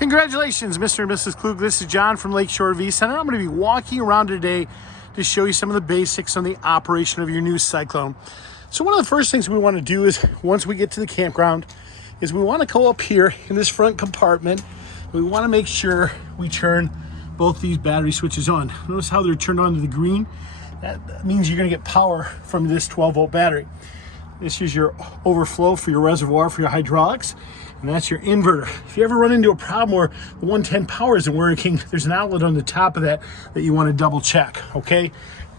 Congratulations, Mr. and Mrs. Klug. This is John from Lakeshore V Center. I'm going to be walking around today to show you some of the basics on the operation of your new Cyclone. So one of the first things we want to do is, once we get to the campground, is we want to go up here in this front compartment. We want to make sure we turn both these battery switches on. Notice how they're turned on to the green. That means you're going to get power from this 12-volt battery. This is your overflow for your reservoir for your hydraulics, and that's your inverter. If you ever run into a problem where the 110 power isn't working, there's an outlet on the top of that you want to double check, okay?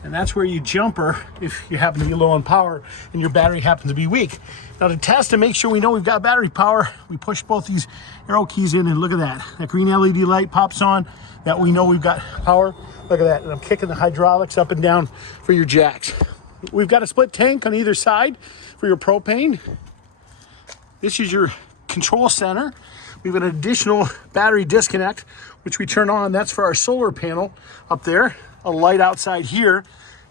And that's where you jumper if you happen to be low on power and your battery happens to be weak. Now to test and make sure we know we've got battery power, we push both these arrow keys in and look at that. That green LED light pops on, that we know we've got power. Look at that, and I'm kicking the hydraulics up and down for your jacks. We've got a split tank on either side for your propane. This is your control center. We have an additional battery disconnect, which we turn on. That's for our solar panel up there. A light outside here.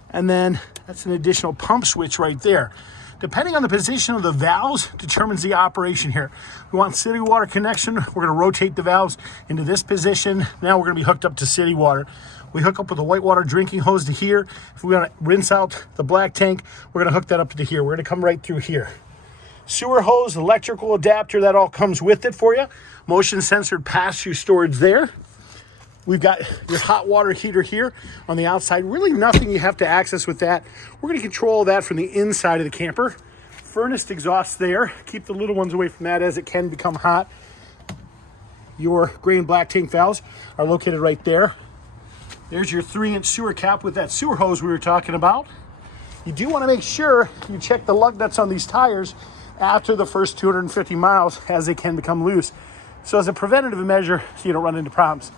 And then that's an additional pump switch right there. Depending on the position of the valves determines the operation here. We want city water connection. We're going to rotate the valves into this position. Now we're going to be hooked up to city water. We hook up with a whitewater drinking hose to here. If we want to rinse out the black tank, we're going to hook that up to here. We're going to come right through here. Sewer hose, electrical adapter, that all comes with it for you. Motion censored pass-through storage there. We've got your hot water heater here on the outside. Really nothing you have to access with that. We're going to control that from the inside of the camper. Furnace exhaust there. Keep the little ones away from that as it can become hot. Your gray and black tank valves are located right there. There's your 3-inch sewer cap with that sewer hose we were talking about. You do want to make sure you check the lug nuts on these tires after the first 250 miles as they can become loose. So as a preventative measure, so you don't run into problems.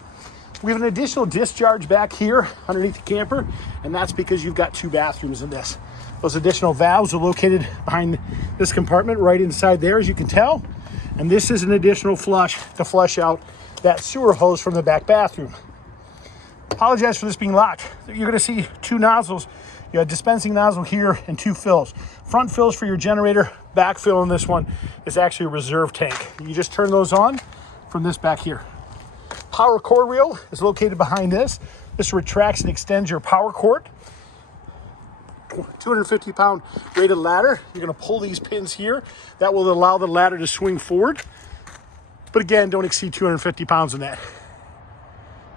We have an additional discharge back here underneath the camper, and that's because you've got 2 bathrooms in this. Those additional valves are located behind this compartment right inside there, as you can tell. And this is an additional flush to flush out that sewer hose from the back bathroom. Apologize for this being locked. You're going to see 2 nozzles. You have a dispensing nozzle here and 2 fills. Front fills for your generator. Back fill on this one is actually a reserve tank. You just turn those on from this back here. Power cord reel is located behind this. This retracts and extends your power cord. 250-pound rated ladder. You're going to pull these pins here. That will allow the ladder to swing forward. But again, don't exceed 250 pounds in that.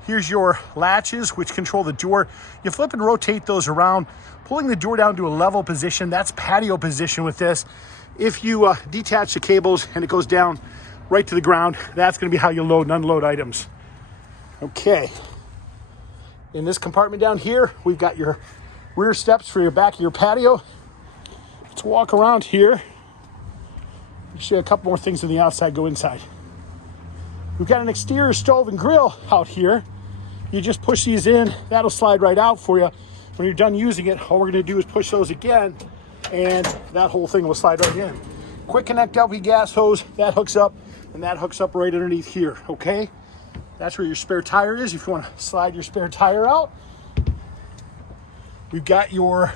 Here's your latches, which control the door. You flip and rotate those around, pulling the door down to a level position. That's patio position with this. If you detach the cables and it goes down right to the ground, that's going to be how you load and unload items. Okay. In this compartment down here, we've got your rear steps for your back of your patio. Let's walk around here. Show you a couple more things on the outside, go inside. We've got an exterior stove and grill out here. You just push these in, that'll slide right out for you. When you're done using it, all we're gonna do is push those again, and that whole thing will slide right in. Quick connect LP gas hose, that hooks up, and that hooks up right underneath here, okay? That's where your spare tire is, if you wanna slide your spare tire out. We've got your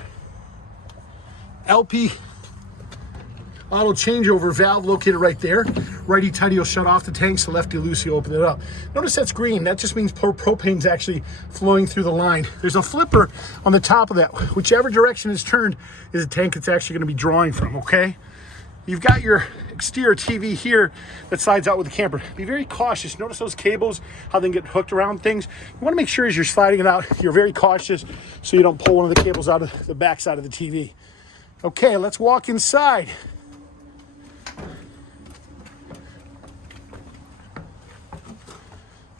LP auto changeover valve located right there. Righty tighty will shut off the tanks, so lefty loosey open it up. Notice that's green. That just means propane's actually flowing through the line. There's a flipper on the top of that. Whichever direction it's turned is a tank it's actually going to be drawing from, okay? You've got your exterior TV here that slides out with the camper. Be very cautious. Notice those cables, how they get hooked around things. You want to make sure as you're sliding it out, you're very cautious so you don't pull one of the cables out of the back side of the TV. Okay, let's walk inside.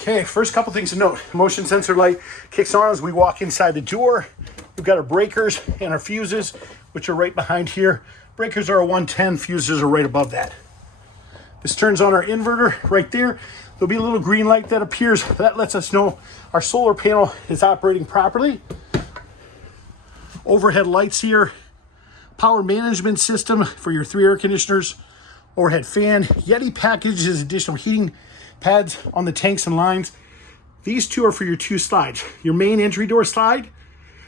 Okay, first couple things to note. Motion sensor light kicks on as we walk inside the door. We've got our breakers and our fuses, which are right behind here. Breakers are a 110, fuses are right above that. This turns on our inverter right there. There'll be a little green light that appears. That lets us know our solar panel is operating properly. Overhead lights here. Power management system for your 3 air conditioners. Overhead fan. Yeti package is additional heating pads on the tanks and lines. These 2 are for your 2 slides. Your main entry door slide,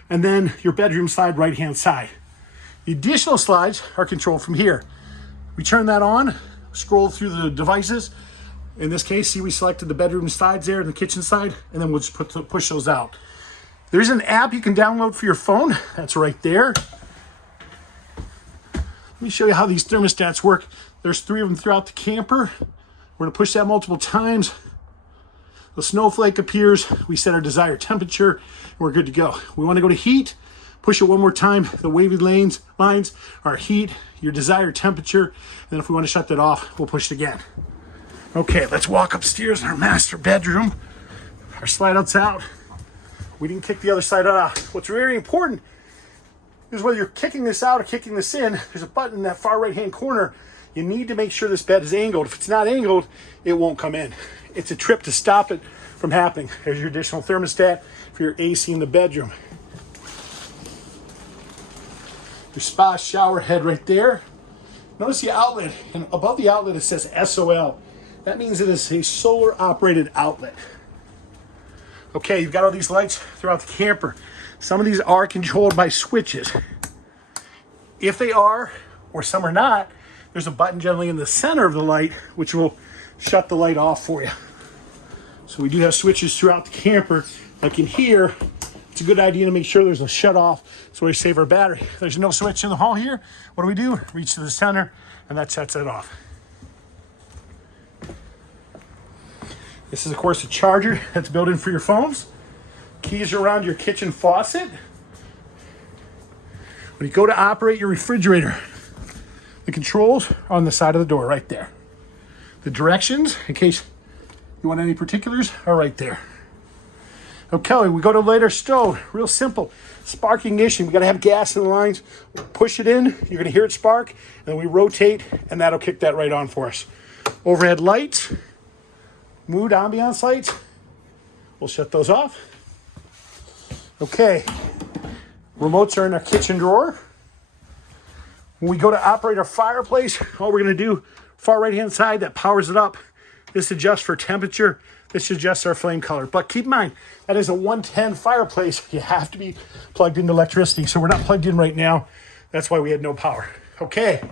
and then your bedroom slide right-hand side. The additional slides are controlled from here. We turn that on, scroll through the devices. In this case, see, we selected the bedroom sides there and the kitchen side, and then we'll just push those out. There's an app you can download for your phone. That's right there. Let me show you how these thermostats work. There's 3 of them throughout the camper. We're gonna push that multiple times. The snowflake appears. We set our desired temperature, and we're good to go. We wanna go to heat. Push it one more time. The wavy lines are heat, your desired temperature. And then if we wanna shut that off, we'll push it again. Okay, let's walk upstairs in our master bedroom. Our slide out's out. We didn't kick the other side out. What's very important is whether you're kicking this out or kicking this in, there's a button in that far right-hand corner. You need to make sure this bed is angled. If it's not angled, it won't come in. It's a trip to stop it from happening. There's your additional thermostat for your AC in the bedroom. Your spa shower head right there. Notice the outlet, and above the outlet it says SOL. That means it is a solar operated outlet. Okay, you've got all these lights throughout the camper. Some of these are controlled by switches. If they are, or some are not, there's a button generally in the center of the light which will shut the light off for you. So we do have switches throughout the camper. Like in here, it's a good idea to make sure there's a shut off so we save our battery. There's no switch in the hall here. What do? Reach to the center and that shuts it off. This is, of course, a charger that's built in for your phones. Keys are around your kitchen faucet. When you go to operate your refrigerator, the controls are on the side of the door right there. The directions, in case you want any particulars, are right there. Okay, we go to light our stove. Real simple. Spark ignition. We got to have gas in the lines. Push it in. You're going to hear it spark. And then we rotate, and that'll kick that right on for us. Overhead lights. Mood ambiance lights. We'll shut those off. Okay. Remotes are in our kitchen drawer. When we go to operate our fireplace, all we're going to do, far right-hand side, that powers it up. This adjusts for temperature. This adjusts our flame color. But keep in mind, that is a 110 fireplace. You have to be plugged into electricity. So we're not plugged in right now. That's why we had no power. Okay,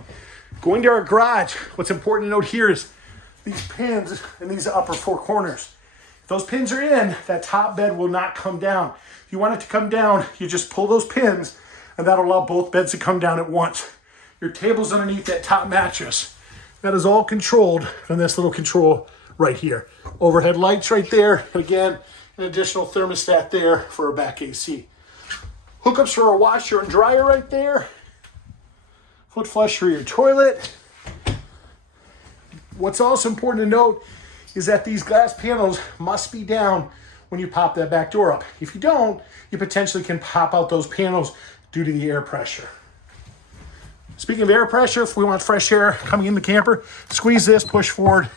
going to our garage. What's important to note here is these pins in these upper 4 corners. If those pins are in, that top bed will not come down. If you want it to come down, you just pull those pins and that'll allow both beds to come down at once. Your table's underneath that top mattress. That is all controlled from this little control right here. Overhead lights right there. And again, an additional thermostat there for our back AC. Hookups for our washer and dryer right there. Foot flush for your toilet. What's also important to note is that these glass panels must be down when you pop that back door up. If you don't, you potentially can pop out those panels due to the air pressure. Speaking of air pressure, if we want fresh air coming in the camper, squeeze this, push forward,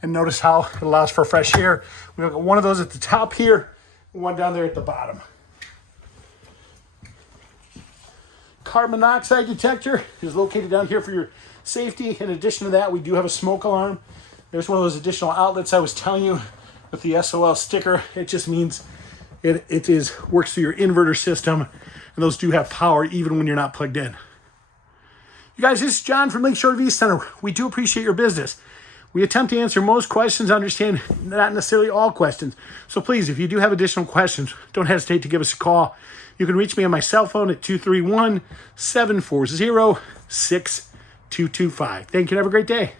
and notice how it allows for fresh air. We've got one of those at the top here, and one down there at the bottom. Carbon monoxide detector is located down here for your safety. In addition to that, we do have a smoke alarm. There's one of those additional outlets I was telling you with the SOL sticker. It just means it works through your inverter system, and those do have power even when you're not plugged in. You guys, this is John from Lakeshore RV Center. We do appreciate your business. We attempt to answer most questions, understand not necessarily all questions. So please, if you do have additional questions, don't hesitate to give us a call. You can reach me on my cell phone at 231-740-6225. Thank you and have a great day.